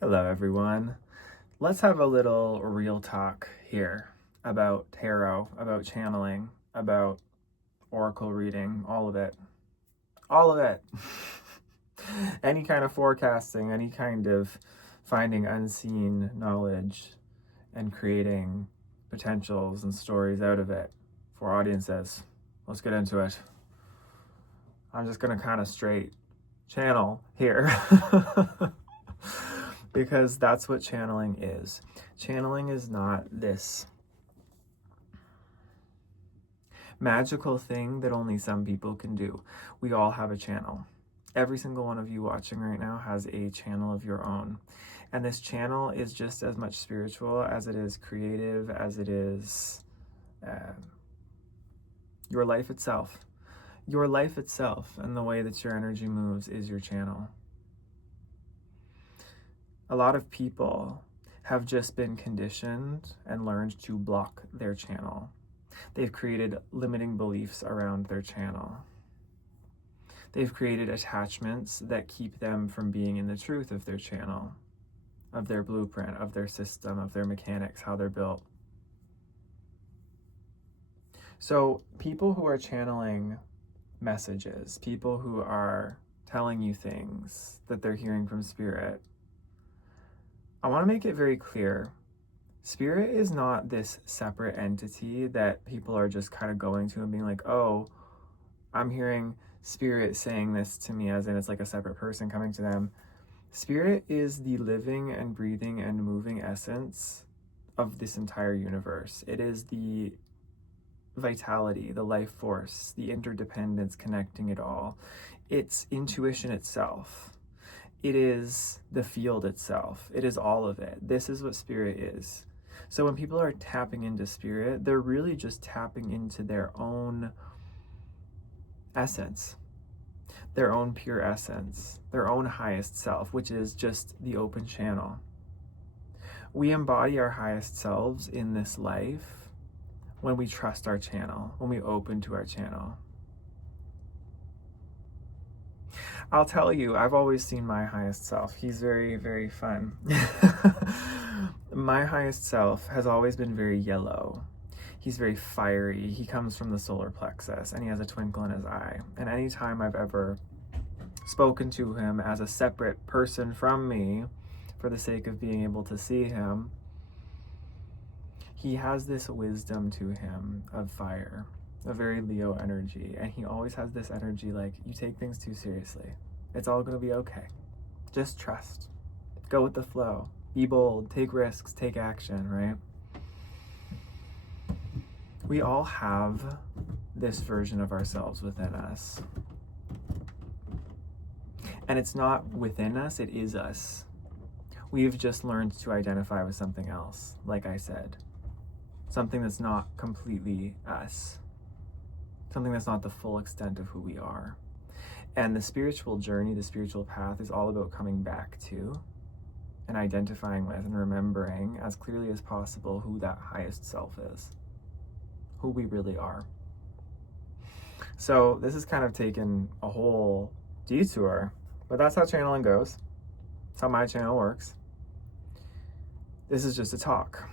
Hello, everyone. Let's have a little real talk here about tarot, about channeling, about oracle reading, all of it. All of it. Any kind of forecasting, any kind of finding unseen knowledge and creating potentials and stories out of it for audiences. Let's get into it. I'm just going to kind of straight channel here. Because that's what channeling is. Channeling is not this magical thing that only some people can do. We all have a channel. Every single one of you watching right now has a channel of your own. And this channel is just as much spiritual as it is creative, as it is your life itself. Your life itself and the way that your energy moves is your channel. A lot of people have just been conditioned and learned to block their channel. They've created limiting beliefs around their channel. They've created attachments that keep them from being in the truth of their channel, of their blueprint, of their system, of their mechanics, how they're built. So people who are channeling messages, people who are telling you things that they're hearing from spirit, I want to make it very clear. Spirit is not this separate entity that people are just kind of going to and being like, oh, I'm hearing spirit saying this to me, as in it's like a separate person coming to them. Spirit is the living and breathing and moving essence of this entire universe. It is the vitality, the life force, the interdependence connecting it all. It's intuition itself. It is the field itself. It is all of it. This is what spirit is. So when people are tapping into spirit, they're really just tapping into their own essence, their own pure essence, their own highest self, which is just the open channel. We embody our highest selves in this life when we trust our channel, when we open to our channel. I'll tell you, I've always seen my highest self. He's very, very fun. My highest self has always been very yellow. He's very fiery. He comes from the solar plexus and he has a twinkle in his eye. And anytime I've ever spoken to him as a separate person from me for the sake of being able to see him, he has this wisdom to him of fire, a very Leo energy, and he always has this energy like, you take things too seriously. It's all gonna be okay. Just trust. Go with the flow. Be bold. Take risks. Take action, right? We all have this version of ourselves within us. And it's not within us, it is us. We've just learned to identify with something else, like I said. Something that's not completely us. Something that's not the full extent of who we are. And the spiritual journey, the spiritual path is all about coming back to and identifying with and remembering as clearly as possible who that highest self is, who we really are. So this has kind of taken a whole detour, but that's how channeling goes. That's how my channel works. This is just a talk.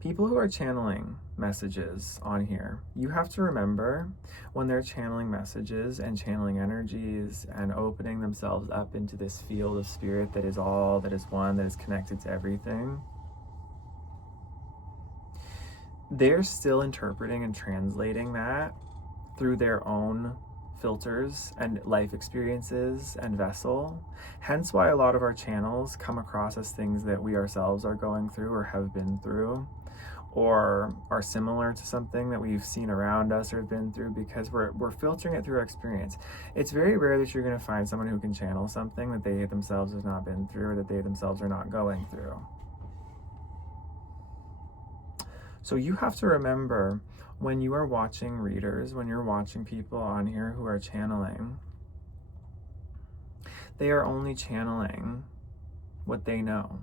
People who are channeling messages on here, you have to remember when they're channeling messages and channeling energies and opening themselves up into this field of spirit that is all, that is one, that is connected to everything, they're still interpreting and translating that through their own filters and life experiences and vessel. Hence why a lot of our channels come across as things that we ourselves are going through or have been through, or are similar to something that we've seen around us or have been through, because we're filtering it through our experience. It's very rare that you're going to find someone who can channel something that they themselves have not been through or that they themselves are not going through. So you have to remember, when you are watching readers, when you're watching people on here who are channeling, they are only channeling what they know.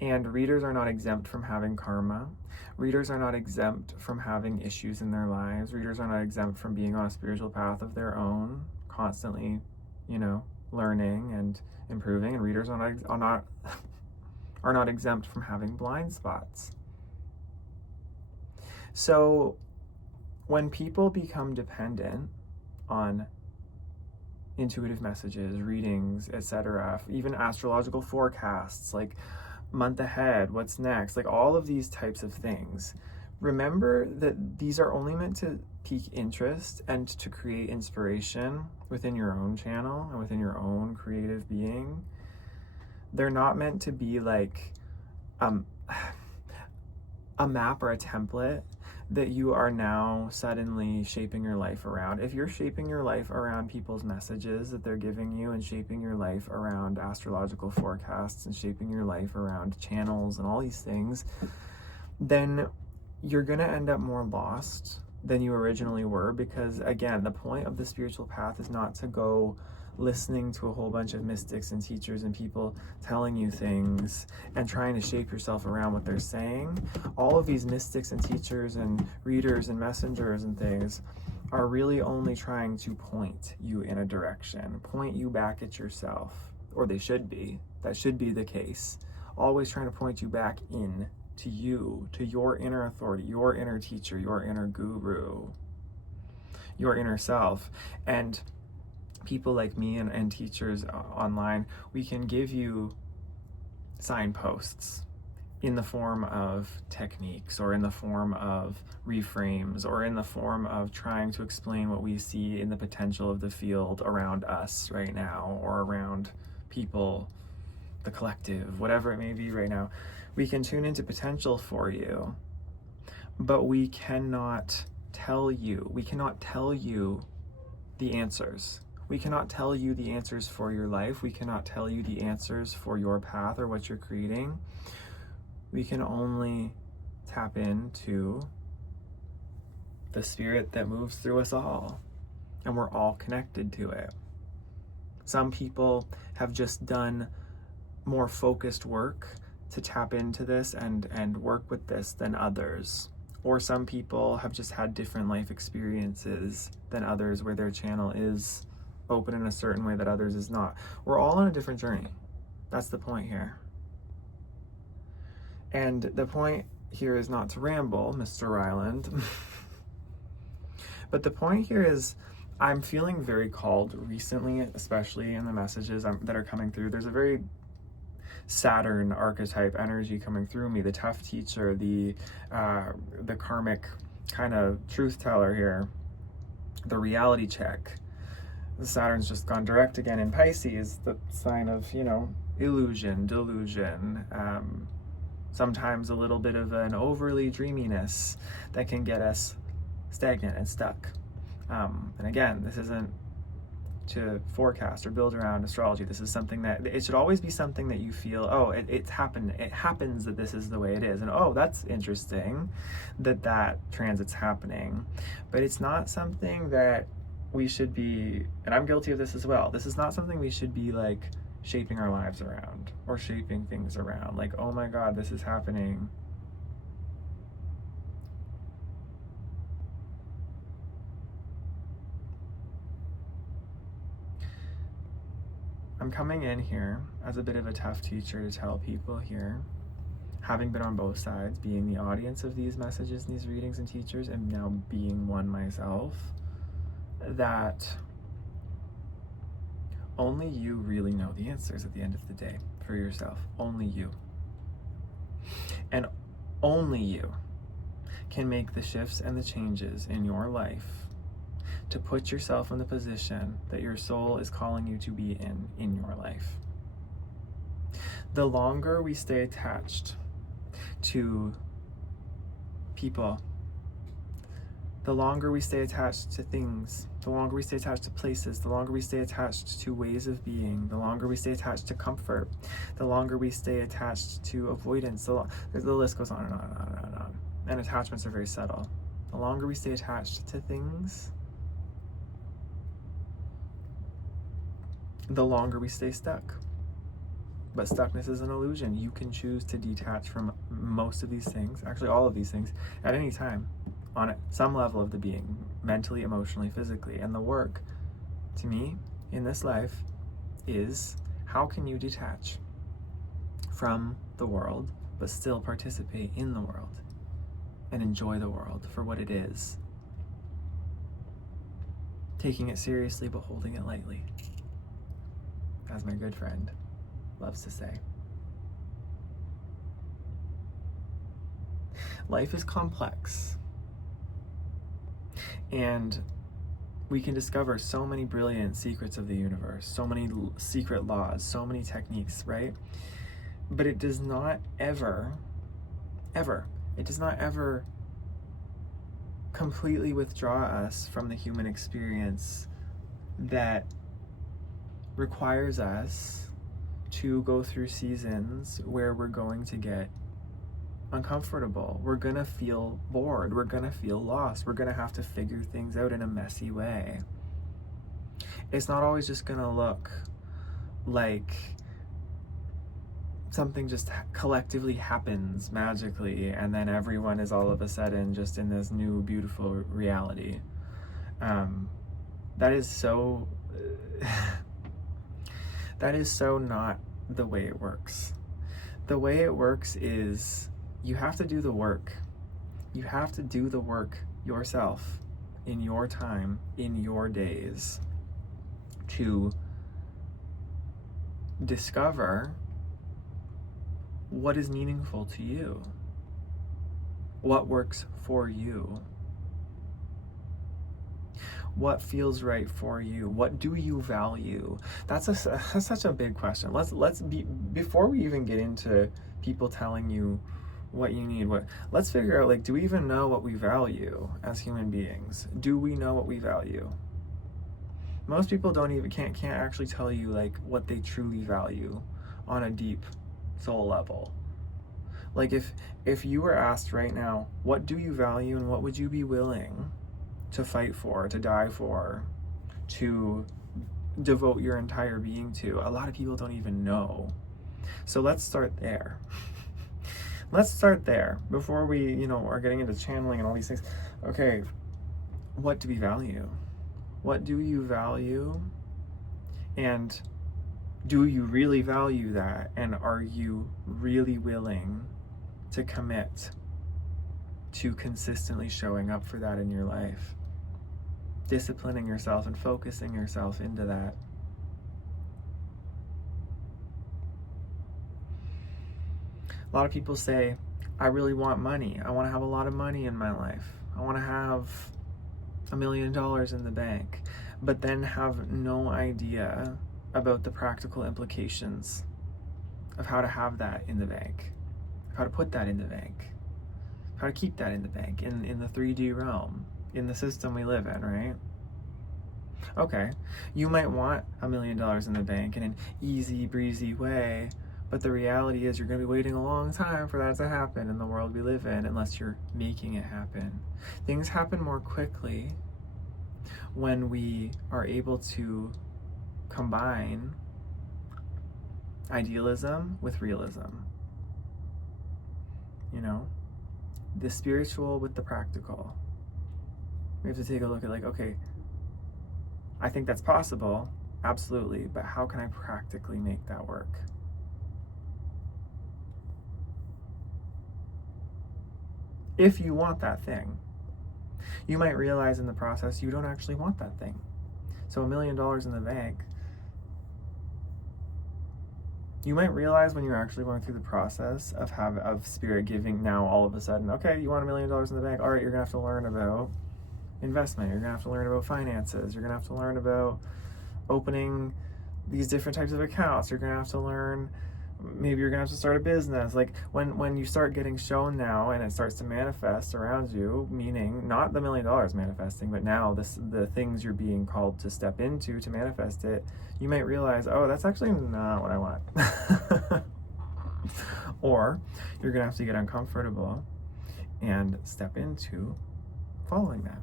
And readers are not exempt from having karma. Readers are not exempt from having issues in their lives. Readers are not exempt from being on a spiritual path of their own, constantly, learning and improving, and readers are not exempt from having blind spots. So when people become dependent on intuitive messages, readings, etc., even astrological forecasts, like month ahead, what's next, like all of these types of things, remember that these are only meant to pique interest and to create inspiration within your own channel and within your own creative being. They're not meant to be like a map or a template that you are now suddenly shaping your life around. If you're shaping your life around people's messages that they're giving you, and shaping your life around astrological forecasts, and shaping your life around channels and all these things, then you're going to end up more lost than you originally were, because again, the point of the spiritual path is not to go listening to a whole bunch of mystics and teachers and people telling you things and trying to shape yourself around what they're saying. All of these mystics and teachers and readers and messengers and things are really only trying to point you in a direction, point you back at yourself, or they should be. That should be the case. Always trying to point you back in to you, to your inner authority, your inner teacher, your inner guru, your inner self. And people like me and teachers online, we can give you signposts in the form of techniques, or in the form of reframes, or in the form of trying to explain what we see in the potential of the field around us right now, or around people, the collective, whatever it may be right now. We can tune into potential for you, but we cannot tell you the answers. We cannot tell you the answers for your life. We cannot tell you the answers for your path or what you're creating. We can only tap into the spirit that moves through us all, and we're all connected to it. Some people have just done more focused work to tap into this and work with this than others. Or some people have just had different life experiences than others, where their channel is open in a certain way that others is not. We're all on a different journey. That's the point here. And the point here is not to ramble, Mr. Ryland. But the point here is, I'm feeling very called recently, especially in the messages that are coming through. There's a very Saturn archetype energy coming through me, the tough teacher, the karmic kind of truth teller here, the reality check. Saturn's just gone direct again in Pisces, the sign of, illusion, delusion, sometimes a little bit of an overly dreaminess that can get us stagnant and stuck. And again, this isn't to forecast or build around astrology. This is something that, it should always be something that you feel, oh, it happens that this is the way it is. And oh, that's interesting that transit's happening. But it's not something that we should be, and I'm guilty of this as well, this is not something we should be like shaping our lives around or shaping things around. Like, oh my God, this is happening. I'm coming in here as a bit of a tough teacher to tell people here, having been on both sides, being the audience of these messages and these readings and teachers, and now being one myself, that only you really know the answers at the end of the day for yourself. Only you. And only you can make the shifts and the changes in your life to put yourself in the position that your soul is calling you to be in your life. The longer we stay attached to people, the longer we stay attached to things, the longer we stay attached to places, the longer we stay attached to ways of being, the longer we stay attached to comfort, the longer we stay attached to avoidance, the list goes on and on and on and on. And attachments are very subtle. The longer we stay attached to things, the longer we stay stuck. But stuckness is an illusion. You can choose to detach from most of these things, actually all of these things, at any time, on some level of the being, mentally, emotionally, physically. And the work, to me, in this life, is, how can you detach from the world but still participate in the world and enjoy the world for what it is, taking it seriously but holding it lightly, as my good friend loves to say. Life is complex, and we can discover so many brilliant secrets of the universe, so many secret laws, so many techniques, right? But it does not ever completely withdraw us from the human experience that requires us to go through seasons where we're going to get uncomfortable. We're gonna feel bored. We're gonna feel lost. We're gonna have to figure things out in a messy way. It's not always just gonna look like something just collectively happens magically and then everyone is all of a sudden just in this new beautiful reality. That is so that is so not the way it works. The way it works is you have to do the work. You have to do the work yourself in your time, in your days, to discover what is meaningful to you, what works for you, what feels right for you, what do you value. That's such a big question. Let's be, before we even get into people telling you what you need, let's figure out, like, do we even know what we value as human beings? Do we know what we value? Most people can't actually tell you, like, what they truly value on a deep soul level. Like, if you were asked right now, what do you value and what would you be willing to fight for, to die for, to devote your entire being to, a lot of people don't even know. So let's start there. Let's start there before we, are getting into channeling and all these things. Okay, what do we value? What do you value? And do you really value that? And are you really willing to commit to consistently showing up for that in your life? Disciplining yourself and focusing yourself into that. A lot of people say, I really want money. I want to have a lot of money in my life. I want to have $1 million in the bank, but then have no idea about the practical implications of how to have that in the bank, how to put that in the bank, how to keep that in the bank, in the 3D realm, in the system we live in, right? Okay, you might want $1 million in the bank in an easy breezy way, but the reality is you're going to be waiting a long time for that to happen in the world we live in, unless you're making it happen. Things happen more quickly when we are able to combine idealism with realism. The spiritual with the practical. We have to take a look at, like, okay, I think that's possible, absolutely, but how can I practically make that work? If you want that thing, you might realize in the process you don't actually want that thing. So $1 million in the bank, you might realize when you're actually going through the process of spirit giving, now all of a sudden, okay, you want $1 million in the bank, all right, you're gonna have to learn about investment, you're gonna have to learn about finances, you're gonna have to learn about opening these different types of accounts, you're gonna have to learn, maybe you're gonna have to start a business. Like, when you start getting shown now and it starts to manifest around you, meaning not the $1 million manifesting, but now the things you're being called to step into to manifest it, you might realize, oh, that's actually not what I want. Or you're gonna have to get uncomfortable and step into following that.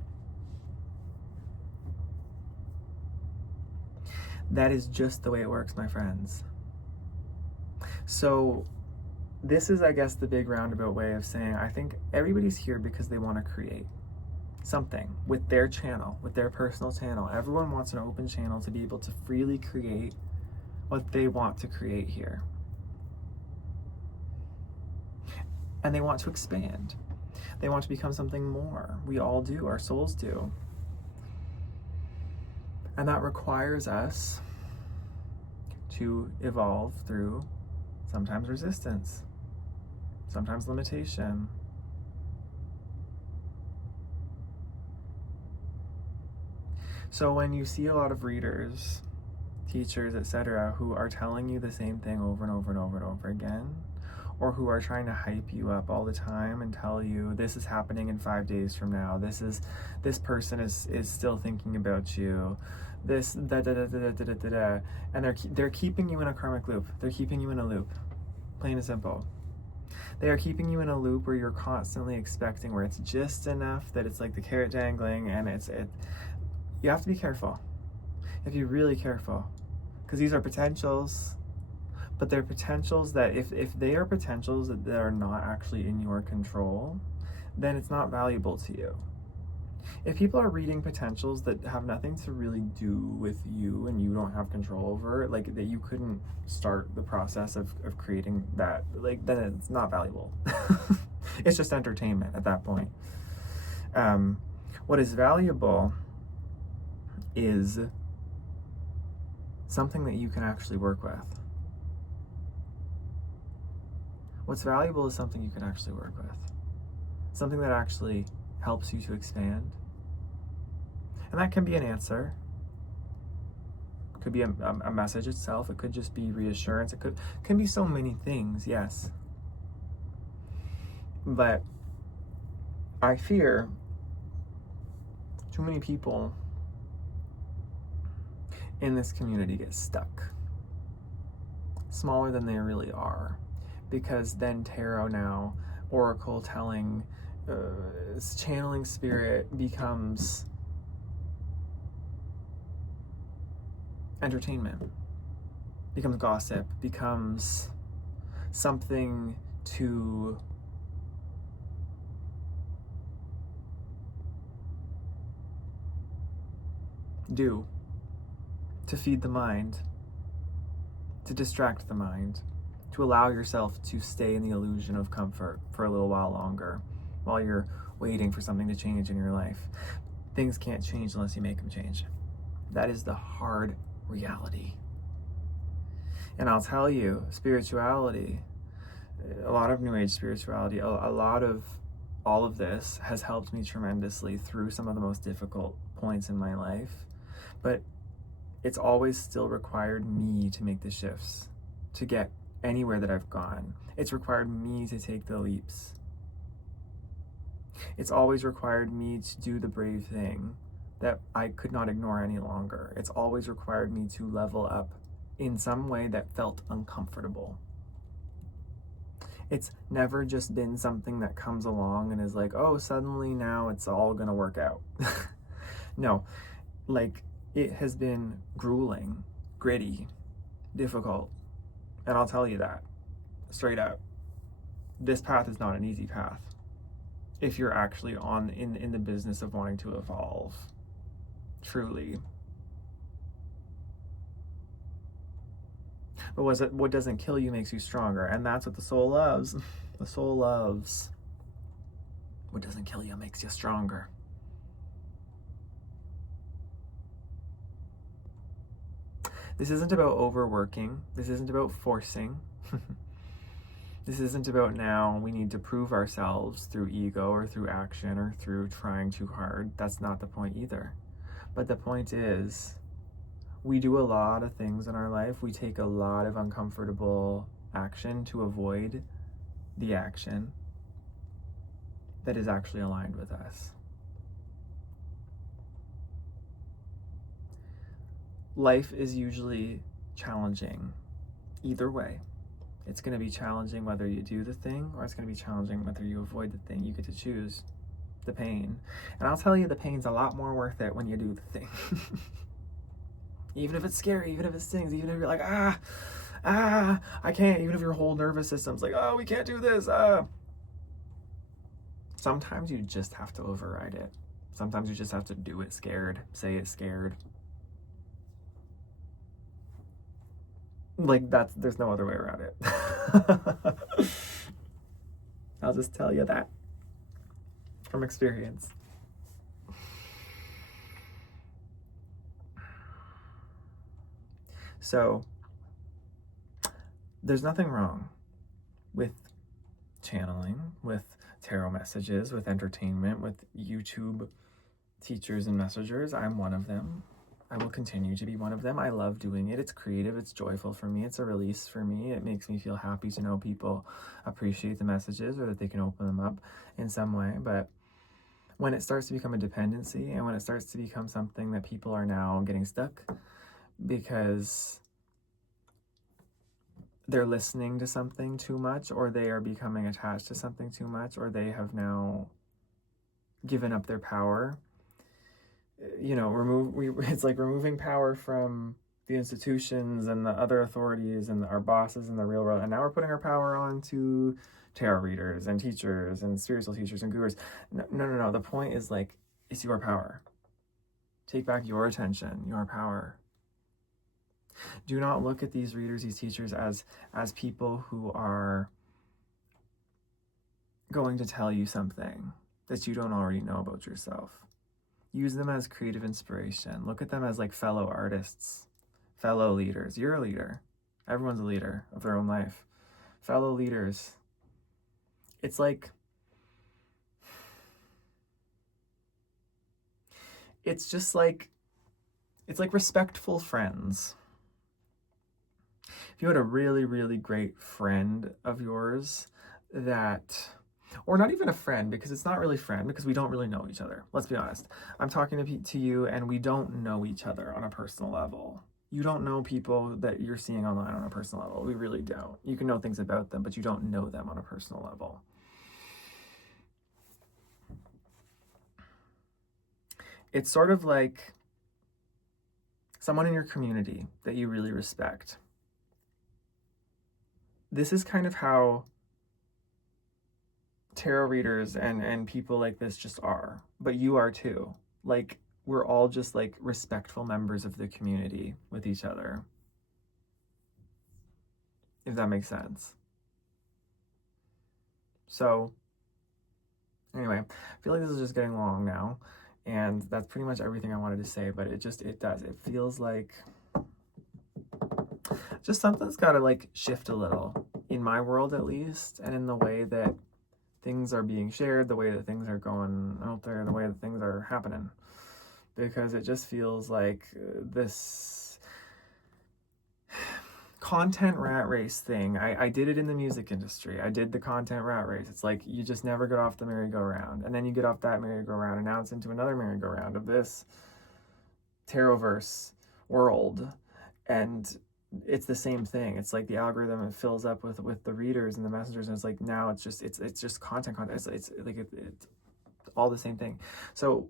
That is just the way it works, my friends. So this is, I guess, the big roundabout way of saying, I think everybody's here because they want to create something with their channel, with their personal channel. Everyone wants an open channel to be able to freely create what they want to create here. And they want to expand. They want to become something more. We all do, our souls do. And that requires us to evolve through sometimes resistance, sometimes limitation. So when you see a lot of readers, teachers, etc., who are telling you the same thing over and over and over and over again, or who are trying to hype you up all the time and tell you this is happening in 5 days from now, this person is still thinking about you, this da da da da da da da da, and they're keeping you in a karmic loop. They're keeping you in a loop, plain and simple. They are keeping you in a loop where you're constantly expecting, where it's just enough that it's like the carrot dangling, and you have to be careful. You have to be really careful, because these are potentials. But they're potentials that if they are potentials that are not actually in your control, then it's not valuable to you. If people are reading potentials that have nothing to really do with you and you don't have control over, like that you couldn't start the process of creating that, like, then it's not valuable. It's just entertainment at that point. What is valuable is something that you can actually work with. What's valuable is something you can actually work with. Something that actually helps you to expand. And that can be an answer. It could be a message itself. It could just be reassurance. It can be so many things, yes. But I fear too many people in this community get stuck. Smaller than they really are. Because then tarot now, oracle telling, channeling spirit becomes entertainment, becomes gossip, becomes something to do, to feed the mind, to distract the mind, to allow yourself to stay in the illusion of comfort for a little while longer while you're waiting for something to change in your life. Things can't change unless you make them change. That is the hard reality. And I'll tell you, spirituality, a lot of New Age spirituality, a lot of all of this has helped me tremendously through some of the most difficult points in my life. But it's always still required me to make the shifts, to get anywhere that I've gone. It's required me to take the leaps. It's always required me to do the brave thing that I could not ignore any longer. It's always required me to level up in some way that felt uncomfortable. It's never just been something that comes along and is like, oh, suddenly now it's all gonna work out. No, like, it has been grueling, gritty, difficult. And I'll tell you that, straight up. This path is not an easy path if you're actually in the business of wanting to evolve, truly. But what doesn't kill you makes you stronger, and that's what the soul loves. The soul loves what doesn't kill you makes you stronger. This isn't about overworking. This isn't about forcing. This isn't about now we need to prove ourselves through ego or through action or through trying too hard. That's not the point either. But the point is, we do a lot of things in our life. We take a lot of uncomfortable action to avoid the action that is actually aligned with us. Life is usually challenging either way. It's going to be challenging whether you do the thing, or it's going to be challenging whether you avoid the thing. You get to choose the pain. And I'll tell you, the pain's a lot more worth it when you do the thing. Even if it's scary, even if it stings, even if you're like, I can't, even if your whole nervous system's like, oh, we can't do this, Sometimes you just have to override it. Sometimes you just have to do it scared, say it scared. Like, there's no other way around it. I'll just tell you that from experience. So, there's nothing wrong with channeling, with tarot messages, with entertainment, with YouTube teachers and messengers. I'm one of them. I will continue to be one of them. I love doing it. It's creative. It's joyful for me. It's a release for me. It makes me feel happy to know people appreciate the messages or that they can open them up in some way. But when it starts to become a dependency and when it starts to become something that people are now getting stuck because they're listening to something too much, or they are becoming attached to something too much, or they have now given up their power, it's like removing power from the institutions and the other authorities and our bosses in the real world, and now we're putting our power on to tarot readers and teachers and spiritual teachers and gurus. No. The point is, like, it's your power. Take back your attention, your power. Do not look at these readers, these teachers, as people who are going to tell you something that you don't already know about yourself. Use them as creative inspiration. Look at them as like fellow artists, fellow leaders. You're a leader. Everyone's a leader of their own life. Fellow leaders. It's like respectful friends. If you had a really, really great friend of yours that, or not even a friend, because it's not really friend, because we don't really know each other. Let's be honest. I'm talking to you and we don't know each other on a personal level. You don't know people that you're seeing online on a personal level. We really don't. You can know things about them, but you don't know them on a personal level. It's sort of like someone in your community that you really respect. This is kind of how tarot readers and people like this just are, but you are too. Like, we're all just like respectful members of the community with each other, if that makes sense. So anyway, I feel like this is just getting long now, and that's pretty much everything I wanted to say, but it feels like just something's got to like shift a little, in my world at least, and in the way that things are being shared, the way that things are going out there, the way that things are happening. Because it just feels like this content rat race thing. I did it in the music industry. I did the content rat race. It's like you just never get off the merry-go-round. And then you get off that merry-go-round, and now it's into another merry-go-round of this Tarotverse world. And it's the same thing. It's like the algorithm, it fills up with the readers and the messengers, and it's like now it's just content. It's like it's all the same thing. So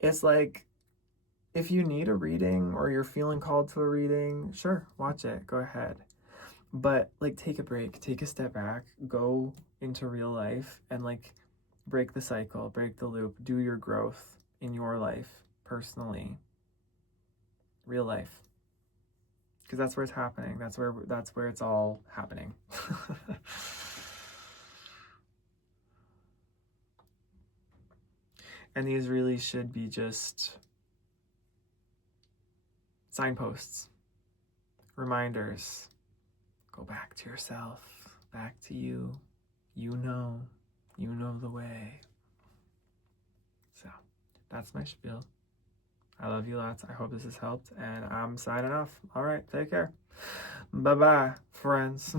it's like, if you need a reading or you're feeling called to a reading, sure, watch it, go ahead. But like, take a break, take a step back, go into real life and like break the cycle, break the loop, do your growth in your life personally. Real life, because that's where it's happening. That's where it's all happening. And these really should be just signposts, reminders. Go back to yourself, back to you. You know the way. So that's my spiel. I love you lots. I hope this has helped, and I'm signing off. All right, take care. Bye-bye, friends.